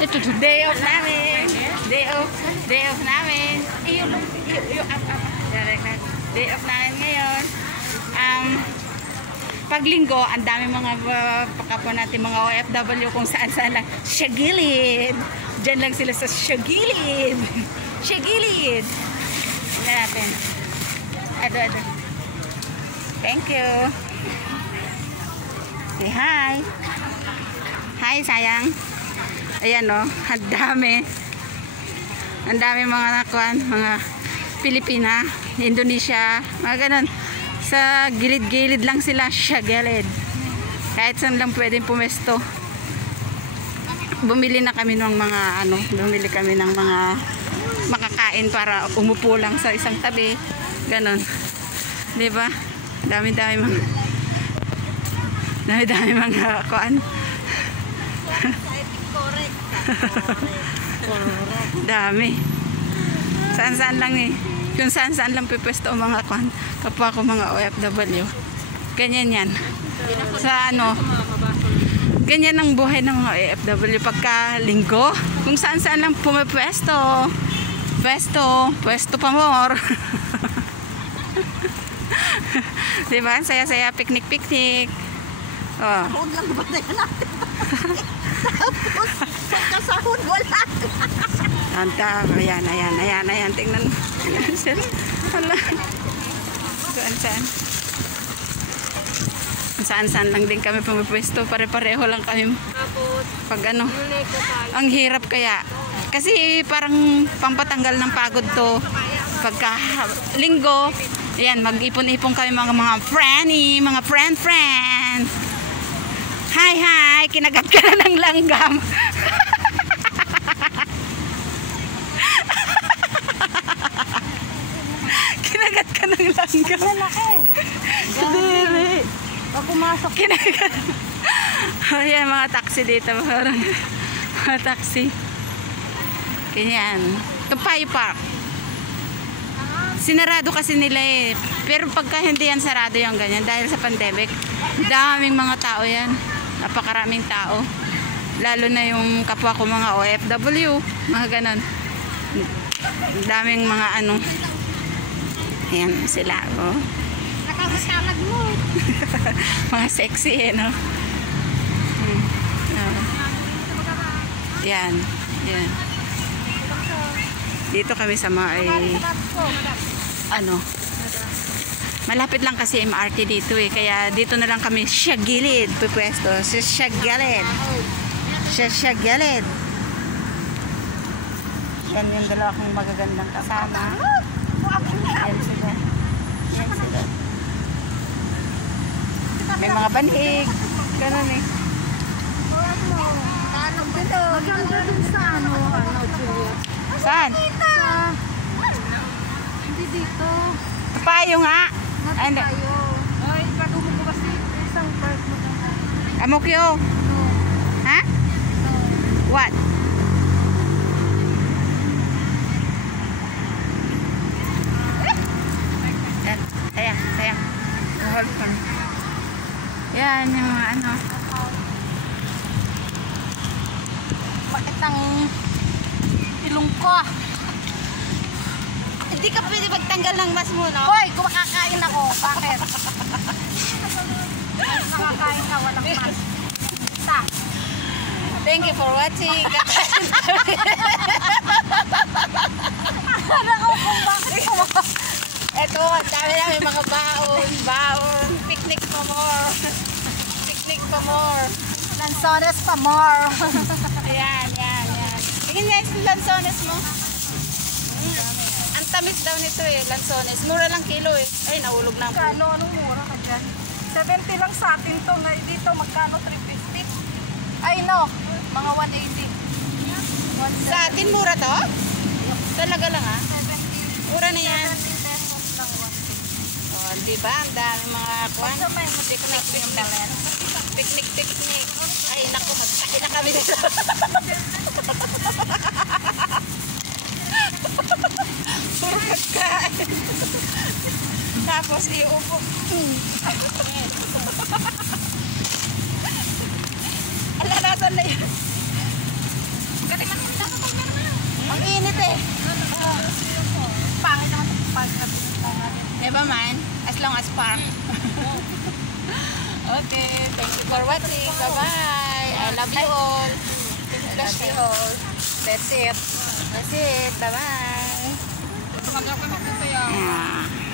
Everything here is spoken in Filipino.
Ito, day off namin. Day off namin. Day off namin ngayon. Pag linggo, ang dami mga kapwa natin mga OFW kung saan-saan lang. Siagilid. Diyan lang sila sa Siagilid. Siagilid. Tignan natin. Ado. Thank you. Say hi. Hi, sayang. Ayan o, ang dami. Ang dami mga nakuan, mga Pilipina, Indonesia, mga ganun. Sa gilid-gilid lang sila, Siagilid. Kahit saan lang pwedeng pumesto. Bumili na kami ng mga bumili kami ng mga makakain para umupo lang sa isang tabi. Ganon. 'Di ba? Dami-dami mga kuan. Dami. Saan-saan lang eh. Kung saan-saan lang pipwesto ang mga kuan. Kapwa ko mga OFW. Ganyan yan. Sa ganyan ang buhay ng mga OFW pagka linggo. Kung saan-saan lang pumipwesto. Pwesto pa more. Diba? Saya-saya, picnic. Oh. Sahod lang ba na yan natin? Tapos, pagkasahod wala. Anta, ayan. Tingnan sila. Hala. Saan lang din kami pumipwesto. Pare-pareho lang kami. Pag ang hirap kaya. Kasi parang pampatanggal ng pagod to. Pagka linggo, ayan, mag-ipon-ipon kami mga friend. Hi, kinagat ka na ng langgam. Kinagat ka ng langgam. Malaki. Dili. Pag pumasok. Kinagat. Ayan, mga taxi dito. Mga taxi. Ganyan. Tupayo Park. Sinarado kasi nila eh. Pero pagka hindi yan sarado yung ganyan dahil sa pandemic, daming mga tao yan. Napakaraming tao. Lalo na yung kapwa ko mga OFW, mga ganon. Daming mga ayan sila, oh. Nakakasalad mo. Mga sexy eh, no? Yan. Dito kami sa malapit lang kasi MRT dito eh, kaya dito na lang kami Siagilid pupwesto, Siagilid. Yan yung dalawa kong magagandang kasama. Yan sila. May mga banhig ganun eh. Maganda dun sa Juliet. Saan? Hindi dito. Payo nga. Hindi tayo. Ay, patungo ko kasi isang park mo na. Amokyo. Ha? What? Sayang. Yan yung mga Bakit ang ilong ko? Hindi ka pwede magtanggal ng mask mo, no? Hoy, kumakain ako. Bakit? Nakakain ka, walang mas. Thank you for watching. Alam ko kung bakit ako. Eto, dami namin mga baon. Picnic pa more. Lanzones pa more. Ayan. Tingin nga yung lanzones mo. Ang tamis daw nito eh, lanzones. Mura lang kilo eh. Ay, nahulog na ako. Anong mura ka dyan? 70 lang sa atin to. Dito, magkano? 350? Ay, no. Mga 180. Sa atin mura to? Talaga lang ha? 70. Mura na yan. 70 pesos lang. Oh, di ba? Ang dami mga kwan. Ano ba yung Picnic. Ay, naku, magkain na kami dito. Puro pagkain. Tapos iupo. Ala, nasan na yun? Pangit naman ito. Pangit. Never mind. As long as park. Okay. Thank you for watching. Bye-bye. I love you all. I love you all. That's it. That's it. Bye-bye. Magkakaroon na ito yan. Yeah.